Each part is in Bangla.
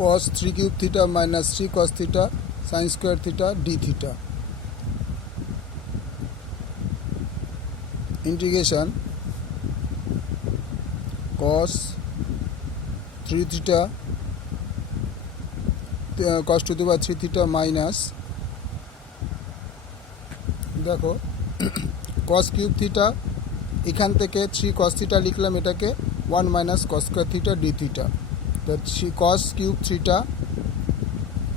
cos 3 cube theta minus 3 cos theta sin square theta d theta. Integration cos 3 theta cos to the power 3 theta minus দেখো cos cube theta এখান থেকে 3 cos theta লিখলাম, এটাকে 1 minus cos square theta d theta. তো cos cube theta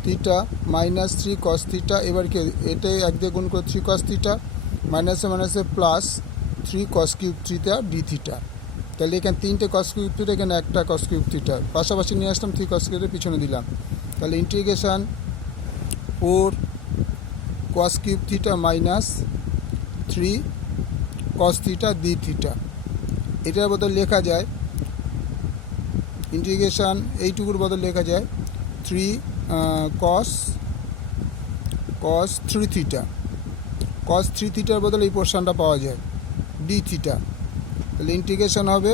theta minus 3 cos theta, এবার কি এটাই এক দিয়ে গুণ করে 3 cos theta মাইনাসে মাইনাসে plus 3 cos cube theta d theta. তাহলে এখানে 3টে cos cube theta, এখানে একটা cos cube theta পাশাপাশি নিয়ে আসলাম, 3 cos cube পিছনে দিলাম। তাহলে integration 4 cos cube theta minus 3 cos theta d theta, এটার বদল লেখা যায় ইন্টিগ্রেশন এইটুকুর বদল লেখা যায় 3 cos 3 theta, cos 3 thetaর বদল এই পোর্শনটা পাওয়া যায় d theta। তাহলে ইন্টিগ্রেশন হবে,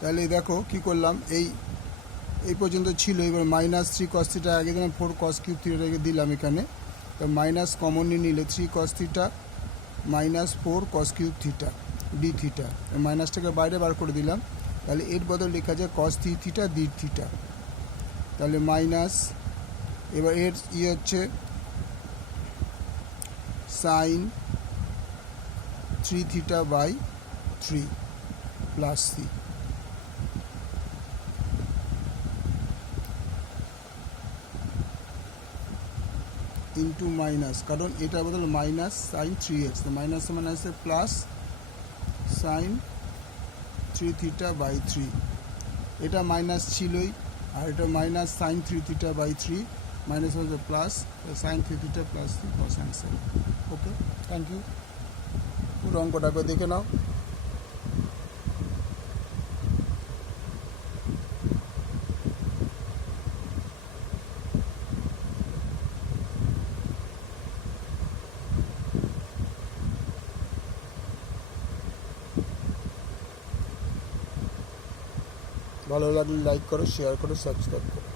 তাহলে দেখো কি করলাম, এই পর্যন্ত ছিল, এবার মাইনাস 3 cos theta আগে দিলাম, 4 cos cube theta দিলাম এখানে, তো মাইনাস কমন নিয়ে নিলে 3 cos theta minus 4 cos cube theta d theta, মাইনাসটাকে বাইরে বার করে দিলাম। তাহলে এর বদল লেখা যায় cos 3 theta d theta। তাহলে মাইনাস, এবার এর হচ্ছে sin 3 theta by 3 plus c into minus, কারণ এটার বদল মাইনাস সাইন 3x, তো মাইনাসে মাইনাসে প্লাস সাইন 3 থিটা বাই 3, এটা মাইনাস ছিলই, আর এটা minus sine 3 theta by 3 minus হচ্ছে plus sine 3 theta plus 3 cos answer. Okay, thank you. পুরো অঙ্কটা করে দেখে নাও। ভালো লাগলে লাইক করো, শেয়ার করো, সাবস্ক্রাইব করো।